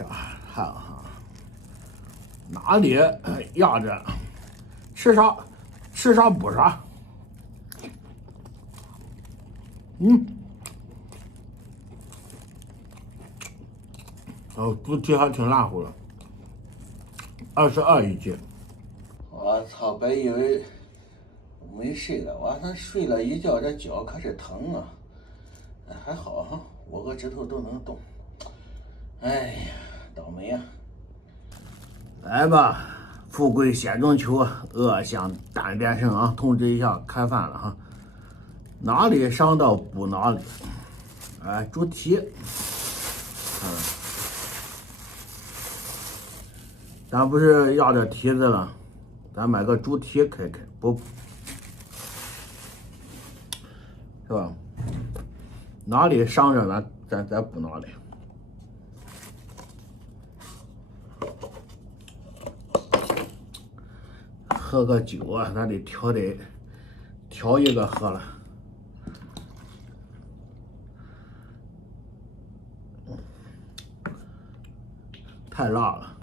是吧？看哈，哪里压着，吃啥补啥。猪蹄还挺烂乎的，22一斤。我操！本以为没睡了，晚上睡了一觉，这脚可是疼啊。还好哈，我个指头都能动。哎呀，倒霉啊！来吧，富贵险中求，恶向胆边生啊！通知一下，开饭了哈。哪里伤到补哪里。哎，猪蹄，咱不是要这蹄子了，咱买个猪蹄开开，不是吧？哪里伤着咱补哪里。喝个酒啊，咱得调一个喝了。太辣了，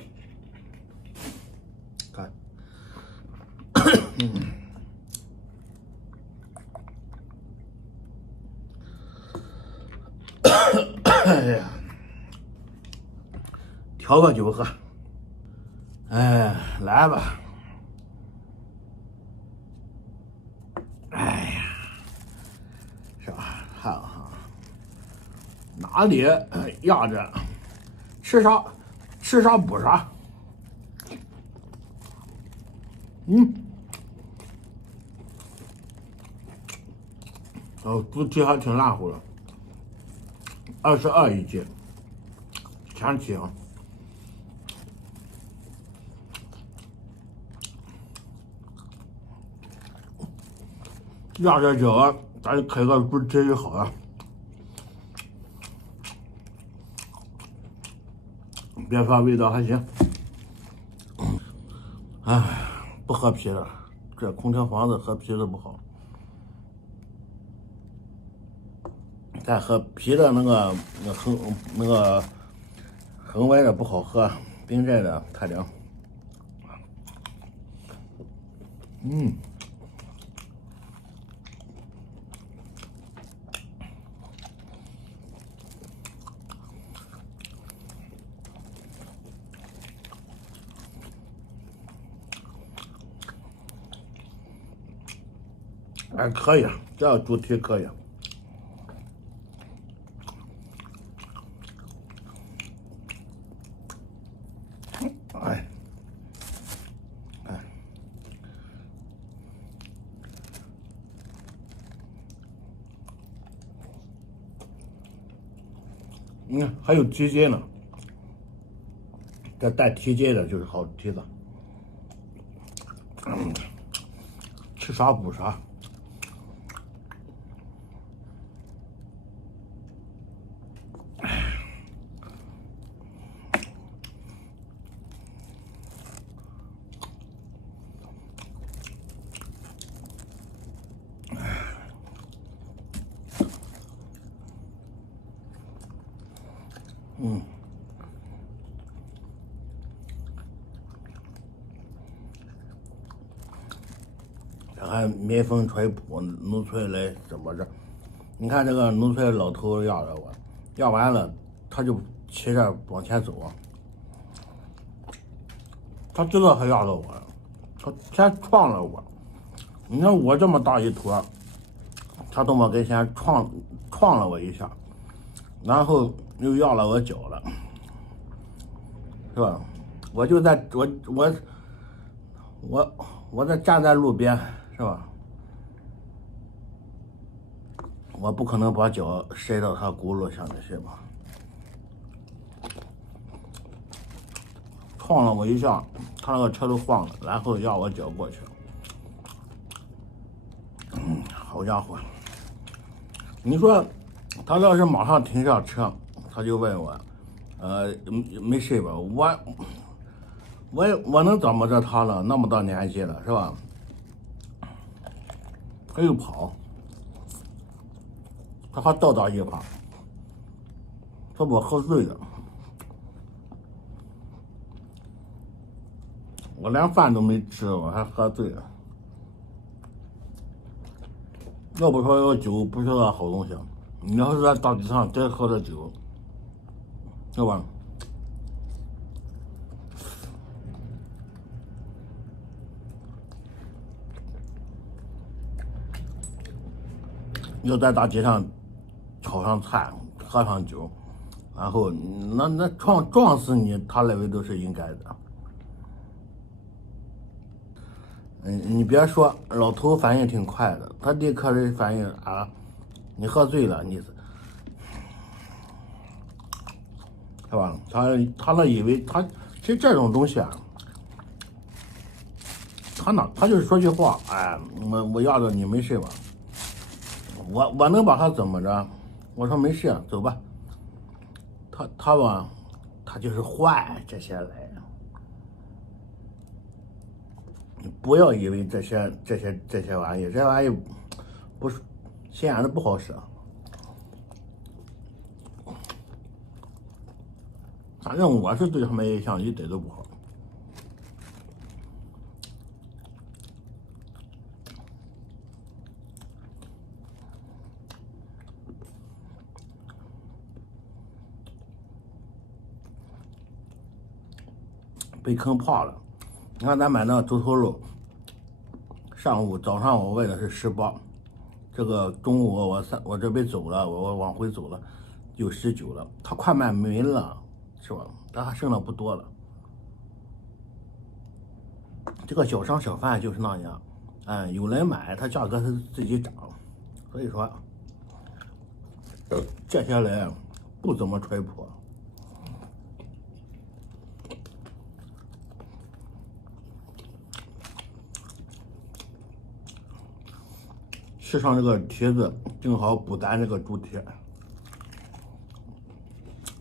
看，哎呀，调个酒喝。哎，来吧。哎呀，是吧？看哈，哪里压着，吃啥补啥。猪蹄还挺烂乎的，22一斤，前期啊。压着脚，咱就开个猪蹄就好了。别说味道还行。哎，不喝皮的，这空调房子喝皮的不好。再喝皮的那个恒温的不好喝，冰镇的太凉。哎，可以，这猪蹄可以。哎，还有蹄筋呢，这带蹄筋的就是好蹄子。吃啥补啥。这还民风淳朴，农村来怎么着？你看这个农村老头压着我，压完了他就骑着往前走啊。他知道他压着我，他先撞了我。你看我这么大一坨，他从我跟前撞了我一下，然后又压了我脚了，是吧？我就在我在站在路边，是吧？我不可能把脚伸到他轱辘下面去吧？撞了我一下，他那个车都晃了，然后压我脚过去。好家伙！你说他要是马上停下车，他就问我，没事吧？我能怎么着他了？那么大年纪了，是吧？他又跑，他还倒打一耙，说我喝醉了。我连饭都没吃，我还喝醉了。要不说这酒不是个好东西，你要是在大街上再喝点酒，是吧？要在大街上炒上菜，喝上酒，然后那撞死你，他认为都是应该的。你别说，老头反应挺快的，他立刻的反应啊，你喝醉了，你是吧？他那以为他其实这种东西啊，他就是说句话，哎，我要着你没事吧？我能把他怎么着？我说没事，走吧。他吧，他就是坏这些人。你不要以为这些玩意，这玩意不是现眼的不好使。反正我是对他们印象一点都不好。被坑泡了。你看咱买那猪头肉，早上我喂的是18，这个中午我这边走了，我往回走了，就19了，它快卖没了，是吧？它还剩的不多了。这个小商小贩就是那样，有人买，它价格是自己涨，所以说这些人不怎么淳朴。吃上这个蹄子，正好补咱这个猪蹄。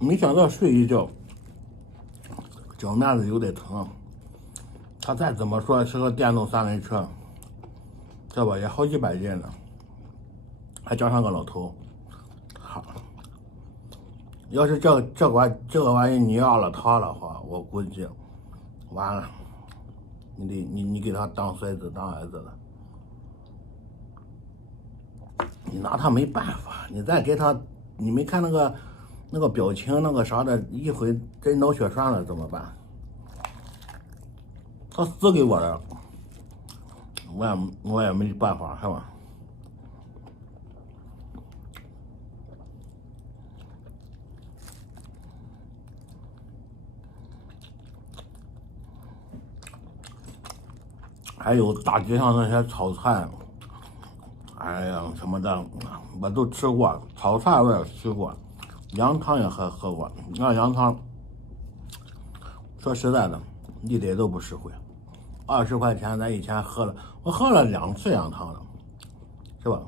没想到睡一觉，脚面子有点疼。他再怎么说是个电动3轮车，这吧也好几百斤了，还加上个老头。好，要是这个玩意你要了他的话，我估计完了，你给他当孙子当儿子了。你拿他没办法，你再给他，你没看那个表情那个啥的，一会真脑血栓了怎么办？他死给我了，我也没办法，是吧？还有大街上那些炒菜，哎呀什么的，我都吃过，炒菜我也吃过，羊汤也喝过。那羊汤，说实在的，一点都不实惠。20块钱，咱以前我喝了2次羊汤了，是吧？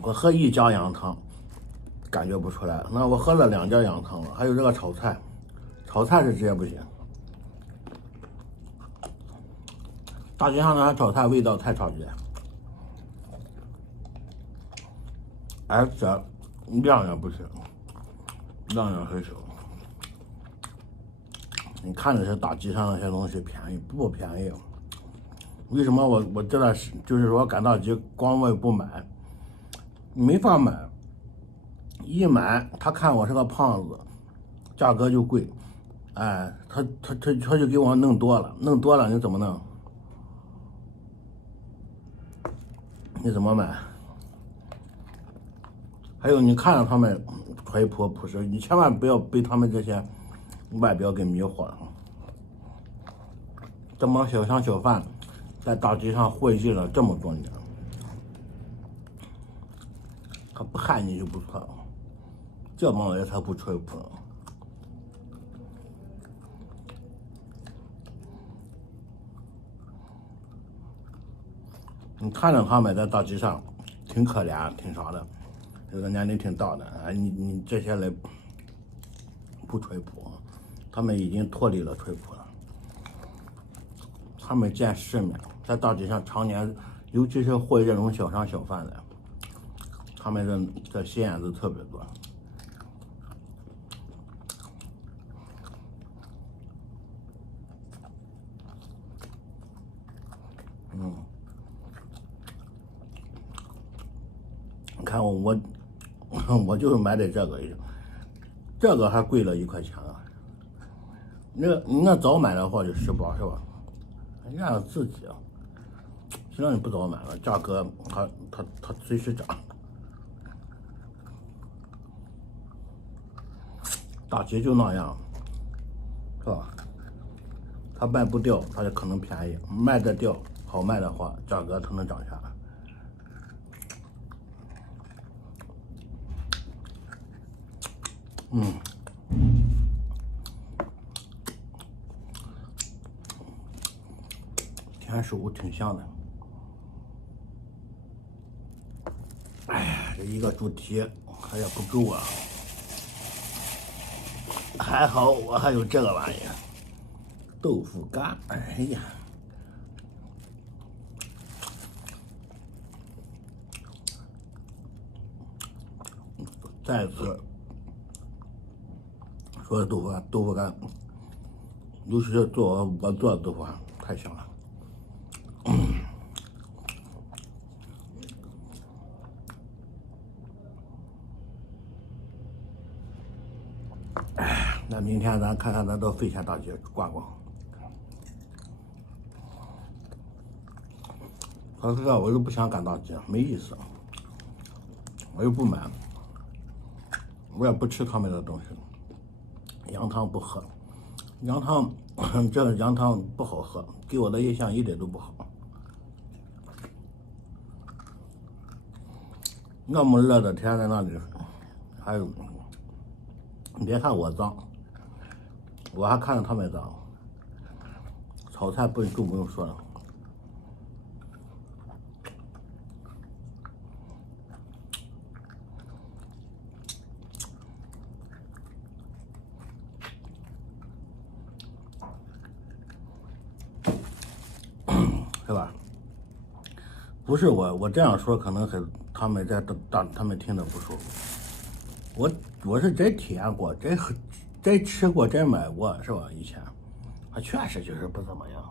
我喝1家羊汤，感觉不出来。那我喝了2家羊汤了，还有这个炒菜是直接不行。大街上那炒菜味道太差劲，而且量也不行，量也很少。你看着是大街上那些东西便宜不便宜？为什么我这段就是说赶大集光问不买？没法买，一买他看我是个胖子，价格就贵，哎，他就给我弄多了你怎么弄？你怎么买？还有你看着他们淳朴朴实，你千万不要被他们这些外表给迷惑了。这帮小商小贩在大街上混迹了这么多年，他不害你就不错了，这帮人才不淳朴。你看着他们在大街上挺可怜挺啥的，有的年龄挺大的，哎，你这些人不淳朴，他们已经脱离了淳朴了。他们见世面，在大街上常年，尤其是混这种小商小贩的，他们这心眼子特别多。看我就是买的这个，这个还贵了1块钱啊。你那早买的话就10包是吧？人家自己啊，谁让你不早买了，价格它随时涨。大姐就那样，是吧？它卖不掉，它就可能便宜；卖得掉，好卖的话，价格它能涨下来。甜薯挺香的。哎呀，这一个猪蹄还也不够啊。还好我还有这个玩意儿，豆腐干。哎呀，再次说豆腐干，尤其是我做的豆腐干太香了。那明天咱看看，咱到费县大街逛逛。可是我又不想赶大街，没意思，我又不买，我也不吃他们的东西。羊汤不喝，羊汤这羊汤不好喝，给我的印象一点都不好。那么热的天在那里，还有，你别看我脏，我还看着他们脏。炒菜更不用说了。是吧？不是我这样说，可能他们他们听着不舒服。我是真体验过，真吃过，真买过，是吧？以前，它确实就是不怎么样。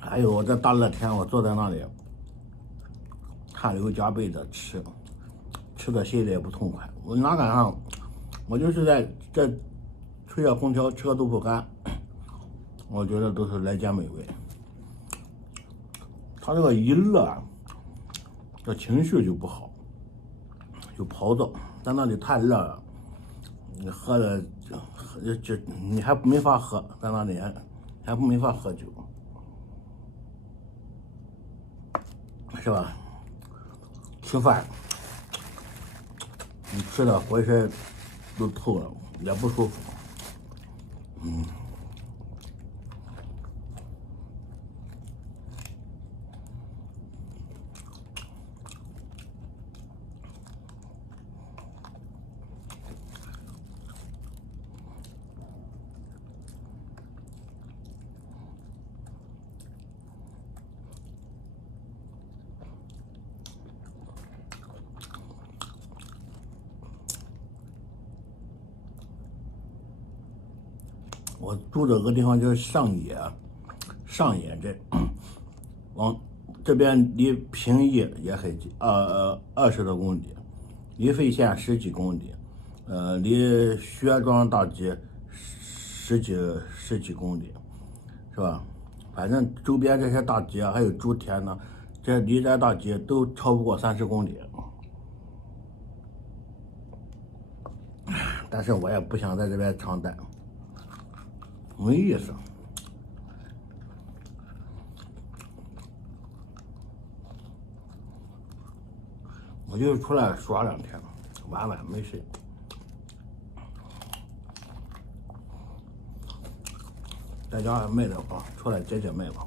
还有我这大热天，我坐在那里，汗流浃背的吃的心里也不痛快。我哪敢上？我就是在这吹着空调吃个豆腐干，我觉得都是来简美味。他这个一热，这情绪就不好，就暴躁，在那里太热了，你喝的就你还没法喝，在那里还没法喝酒，是吧？吃饭你吃的浑身都透了，也不舒服。我住这个地方叫上野镇，往这边离平邑也很近，20多公里，离费县10几公里，离薛庄大街十几公里，是吧？反正周边这些大街还有竹田呢，这离这大街都超不过30公里。但是我也不想在这边常待，没意思。我就出来耍2天，玩玩没事。在家闷得慌，出来解闷吧。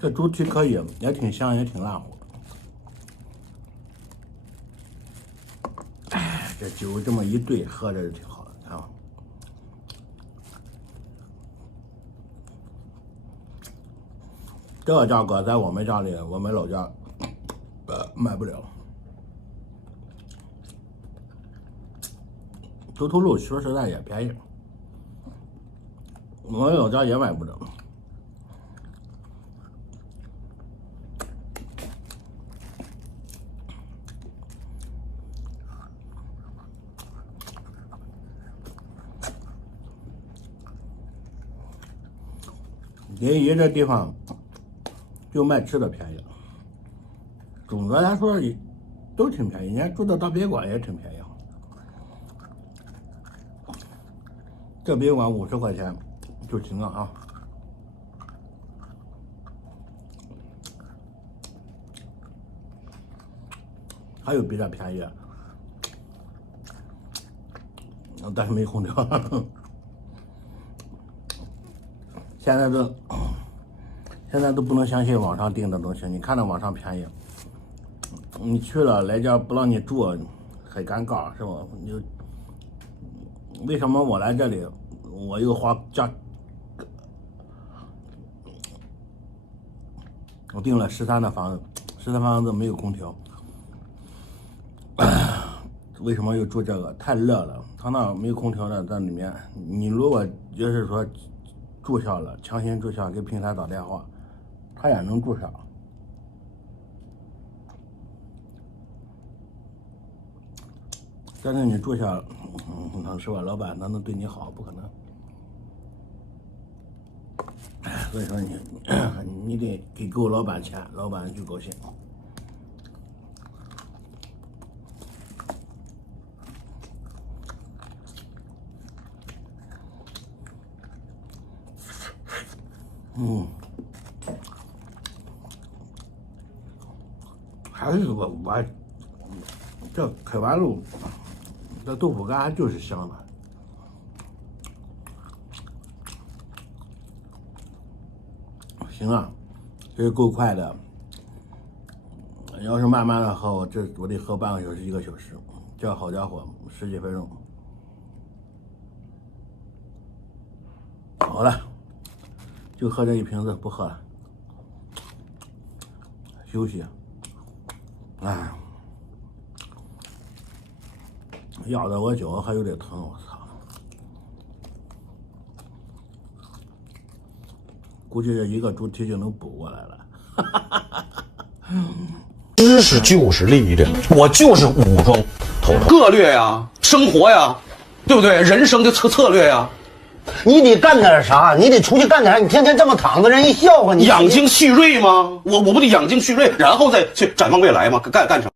这猪蹄可以，也挺香，也挺烂乎。哎，这酒这么一兑，喝着就挺好的，看吧。这个价格在我们家里，我们老家，买不了。猪头肉说实在也便宜，我们老家也买不着。临沂这地方就卖吃的便宜，总的来说都挺便宜，人家住的大宾馆也挺便宜。这宾馆50块钱就行了啊。还有比这便宜，但是没空调。现在都不能相信网上订的东西，你看到网上便宜，你去了来家不让你住，很尴尬，是吧？为什么我来这里，我又我订了13的房子，13房子没有空调，为什么又住这个？太热了，他那没有空调的在里面，你如果就是说住下了，强行住下，给平台打电话，他也能住下。但是你住下，是吧？老板他能对你好？不可能。所以说你得给够老板钱，老板就高兴。还是我这开完路，这豆腐干就是香的。行啊，这是够快的。要是慢慢的喝，我得喝半个小时1个小时，这好家伙，10几分钟。好了，就喝这一瓶子，不喝了，休息。哎，压得我脚还有点疼，我操！估计这一个猪蹄就能补过来了。知识就是力量，我就是武装头头。策略呀，生活呀，对不对？人生的策略呀，你得干点啥，你得出去干点啥。你天天这么躺着，人一笑话你。养精蓄锐吗？我不得养精蓄锐，然后再去展望未来吗？干什么？